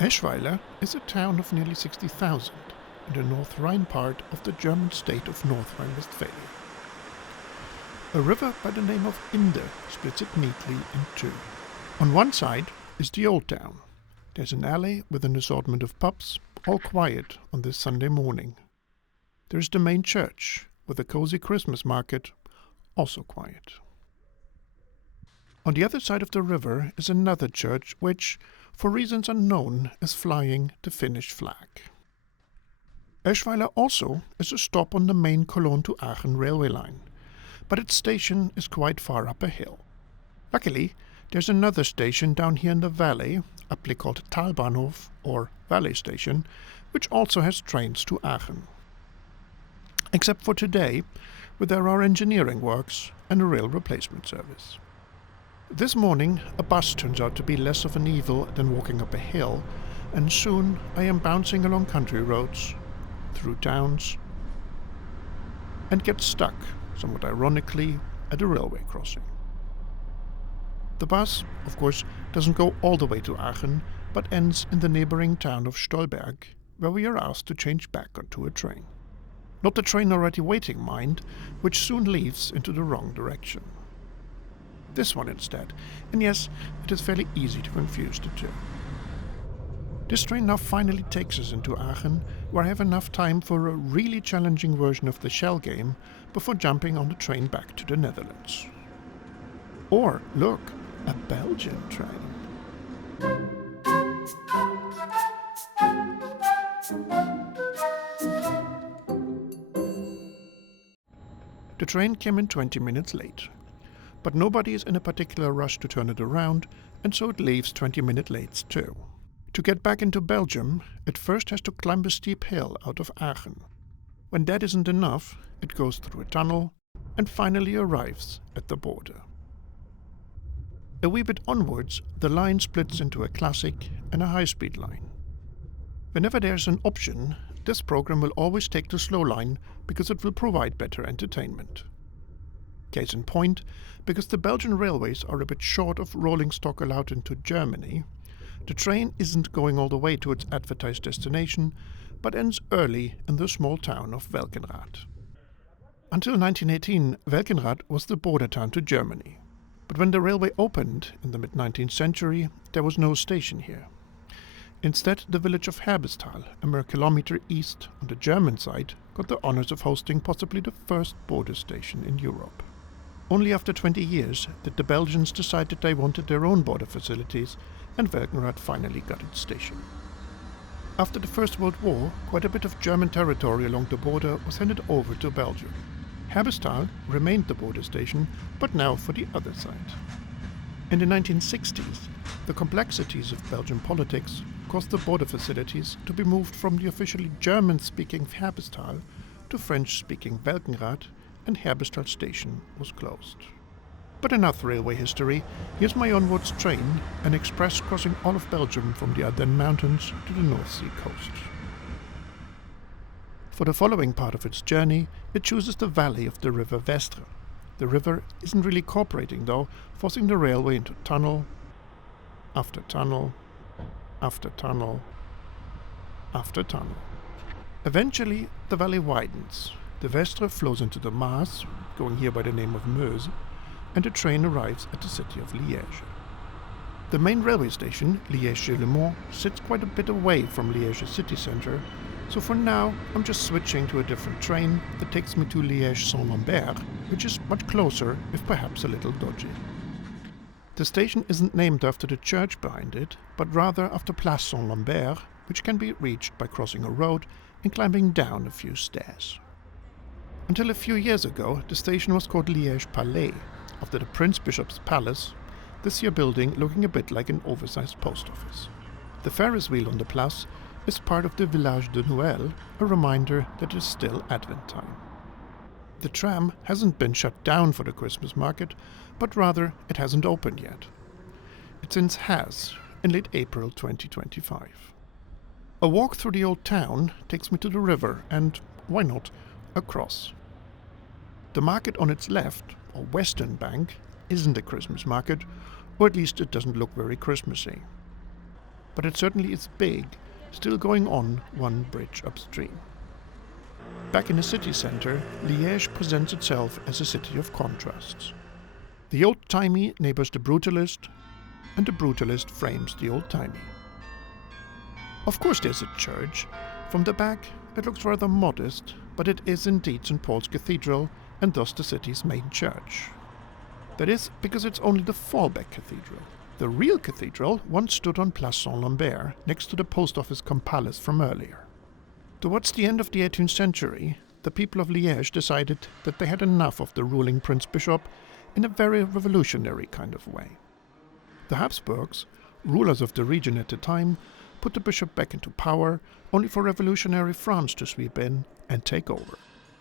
Eschweiler is a town of nearly 60,000 in the North Rhine part of the German state of North Rhine-Westphalia. A river by the name of Inde splits it neatly in two. On one side is the old town. There's an alley with an assortment of pubs, all quiet on this Sunday morning. There's the main church with a cozy Christmas market, also quiet. On the other side of the river is another church which, for reasons unknown, is flying the Finnish flag. Eschweiler also is a stop on the main Cologne to Aachen railway line, but its station is quite far up a hill. Luckily, there's another station down here in the valley, aptly called Talbahnhof or Valley Station, which also has trains to Aachen. Except for today, where there are engineering works and a rail replacement service. This morning, a bus turns out to be less of an evil than walking up a hill, and soon I am bouncing along country roads, through towns, and get stuck, somewhat ironically, at a railway crossing. The bus, of course, doesn't go all the way to Aachen, but ends in the neighboring town of Stolberg, where we are asked to change back onto a train. Not the train already waiting, mind, which soon leaves into the wrong direction. This one instead, and yes, it is fairly easy to confuse the two. This train now finally takes us into Aachen, where I have enough time for a really challenging version of the Shell game before jumping on the train back to the Netherlands. Or, look, a Belgian train. The train came in 20 minutes late. But nobody is in a particular rush to turn it around, and so it leaves 20 minutes late too. To get back into Belgium, it first has to climb a steep hill out of Aachen. When that isn't enough, it goes through a tunnel and finally arrives at the border. A wee bit onwards, the line splits into a classic and a high-speed line. Whenever there's an option, this program will always take the slow line because it will provide better entertainment. Case in point, because the Belgian railways are a bit short of rolling stock allowed into Germany, the train isn't going all the way to its advertised destination, but ends early in the small town of Welkenrath. Until 1918, Welkenrath was the border town to Germany. But when the railway opened in the mid-19th century, there was no station here. Instead, the village of Herbestal, a mere kilometer east on the German side, got the honors of hosting possibly the first border station in Europe. Only after 20 years did the Belgians decide that they wanted their own border facilities, and Welkenrath finally got its station. After the First World War, quite a bit of German territory along the border was handed over to Belgium. Herbestal remained the border station, but now for the other side. In the 1960s, the complexities of Belgian politics caused the border facilities to be moved from the officially German-speaking Herbestal to French-speaking Welkenrath, and Herbestal station was closed. But enough railway history. Here's my onwards train, an express crossing all of Belgium from the Ardennes Mountains to the North Sea coast. For the following part of its journey, it chooses the valley of the river Vestre. The river isn't really cooperating though, forcing the railway into tunnel after tunnel after tunnel after tunnel. Eventually, the valley widens. The Vestre flows into the Maas, going here by the name of Meuse, and the train arrives at the city of Liège. The main railway station, Liège-Guillemont, sits quite a bit away from Liège's city centre, so for now I'm just switching to a different train that takes me to Liège-Saint-Lambert, which is much closer, if perhaps a little dodgy. The station isn't named after the church behind it, but rather after Place Saint-Lambert, which can be reached by crossing a road and climbing down a few stairs. Until a few years ago, the station was called Liège Palais, after the Prince Bishop's Palace, this here building looking a bit like an oversized post office. The Ferris wheel on the Place is part of the Village de Noël, a reminder that it is still Advent time. The tram hasn't been shut down for the Christmas market, but rather it hasn't opened yet. It since has, in late April 2025. A walk through the old town takes me to the river and, why not, across. The market on its left, or western bank, isn't a Christmas market, or at least it doesn't look very Christmassy. but it certainly is big, still going on one bridge upstream. Back in the city centre, Liège presents itself as a city of contrasts. The old-timey neighbours the brutalist, and the brutalist frames the old-timey. Of course there's a church. From the back it looks rather modest, but it is indeed St. Paul's Cathedral, and thus the city's main church. That is because it's only the fallback cathedral. The real cathedral once stood on Place Saint-Lambert, next to the post office cum palace from earlier. Towards the end of the 18th century, the people of Liège decided that they had enough of the ruling prince-bishop in a very revolutionary kind of way. The Habsburgs, rulers of the region at the time, put the bishop back into power, only for revolutionary France to sweep in and take over.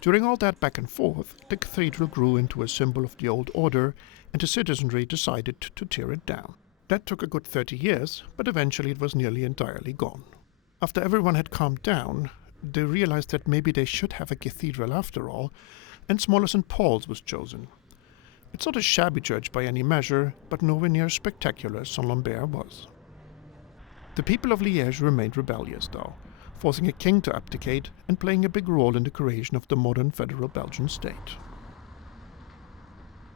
During all that back and forth, the cathedral grew into a symbol of the old order, and the citizenry decided to tear it down. That took a good 30 years, but eventually it was nearly entirely gone. After everyone had calmed down, they realized that maybe they should have a cathedral after all, and smaller St. Paul's was chosen. It's not a shabby church by any measure, but nowhere near as spectacular as Saint-Lambert was. The people of Liège remained rebellious, though, forcing a king to abdicate and playing a big role in the creation of the modern federal Belgian state.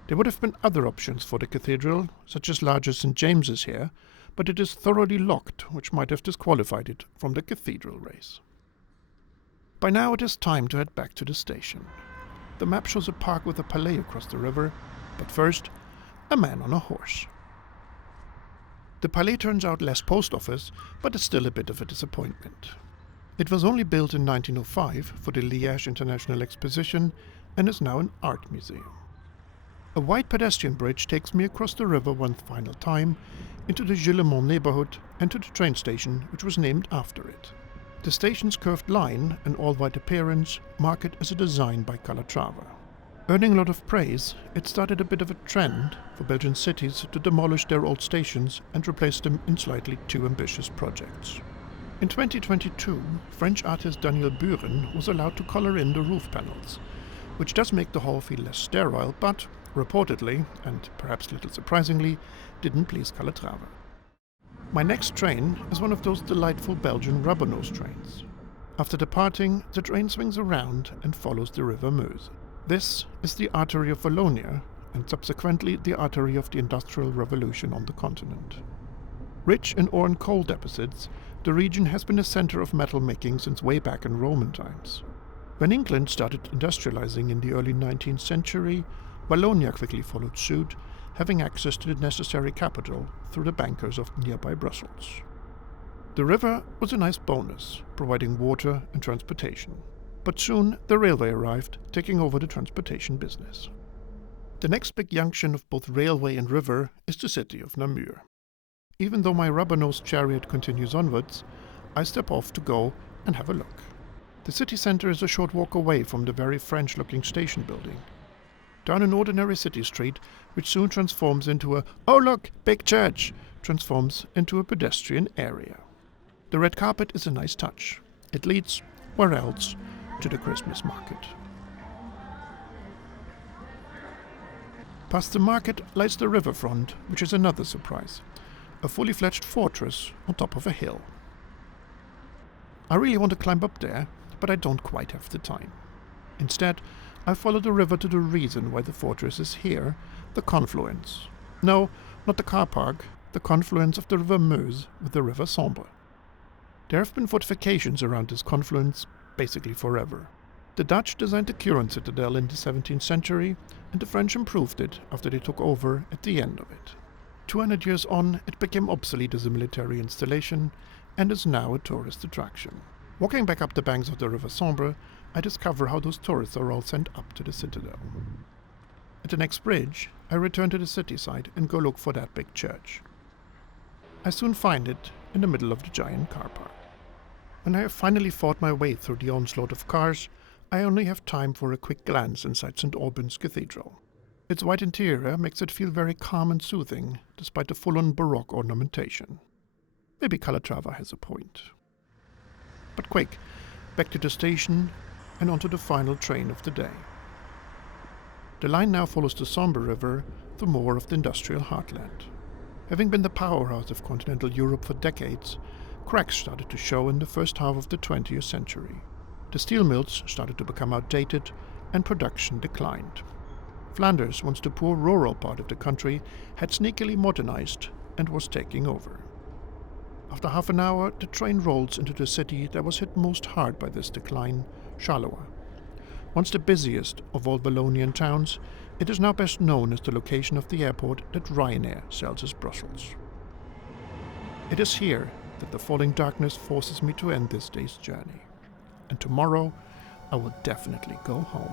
There would have been other options for the cathedral, such as larger St. James's here, but it is thoroughly locked, which might have disqualified it from the cathedral race. By now it is time to head back to the station. The map shows a park with a palais across the river, but first, a man on a horse. The palais turns out less post office, but it's still a bit of a disappointment. It was only built in 1905 for the Liège International Exposition and is now an art museum. A wide pedestrian bridge takes me across the river one final time, into the Gillemont neighborhood and to the train station, which was named after it. The station's curved line and all-white appearance mark it as a design by Calatrava. Earning a lot of praise, it started a bit of a trend for Belgian cities to demolish their old stations and replace them in slightly too ambitious projects. In 2022, French artist Daniel Buren was allowed to color in the roof panels, which does make the hall feel less sterile, but reportedly, and perhaps little surprisingly, didn't please Calatrava. My next train is one of those delightful Belgian rubber-nose trains. After departing, the train swings around and follows the river Meuse. This is the artery of Wallonia, and subsequently the artery of the Industrial Revolution on the continent. Rich in ore and coal deposits, the region has been a center of metal making since way back in Roman times. When England started industrializing in the early 19th century, Wallonia quickly followed suit, having access to the necessary capital through the bankers of nearby Brussels. The river was a nice bonus, providing water and transportation. But soon the railway arrived, taking over the transportation business. The next big junction of both railway and river is the city of Namur. Even though my rubber-nosed chariot continues onwards, I step off to go and have a look. The city centre is a short walk away from the very French-looking station building. Down an ordinary city street, which soon transforms into a "oh look, big church," transforms into a pedestrian area. The red carpet is a nice touch. It leads, where else, to the Christmas market. Past the market lies the riverfront, which is another surprise. A fully fledged fortress on top of a hill. I really want to climb up there, but I don't quite have the time. Instead, I follow the river to the reason why the fortress is here, the confluence. No, not the car park, the confluence of the river Meuse with the river Sambre. There have been fortifications around this confluence basically forever. The Dutch designed the Curon citadel in the 17th century, and the French improved it after they took over at the end of it. 200 years on, it became obsolete as a military installation, and is now a tourist attraction. Walking back up the banks of the river Sambre, I discover how those tourists are all sent up to the citadel. At the next bridge, I return to the city side and go look for that big church. I soon find it in the middle of the giant car park. When I have finally fought my way through the onslaught of cars, I only have time for a quick glance inside St. Albans Cathedral. Its white interior makes it feel very calm and soothing, despite the full-on Baroque ornamentation. Maybe Calatrava has a point. But quick, back to the station and onto the final train of the day. The line now follows the Sambre River through more of the industrial heartland. Having been the powerhouse of continental Europe for decades, cracks started to show in the first half of the 20th century. The steel mills started to become outdated and production declined. Flanders, once the poor rural part of the country, had sneakily modernized and was taking over. After half an hour, the train rolls into the city that was hit most hard by this decline, Charleroi. Once the busiest of all Wallonian towns, it is now best known as the location of the airport that Ryanair sells as Brussels. It is here that the falling darkness forces me to end this day's journey. And tomorrow, I will definitely go home.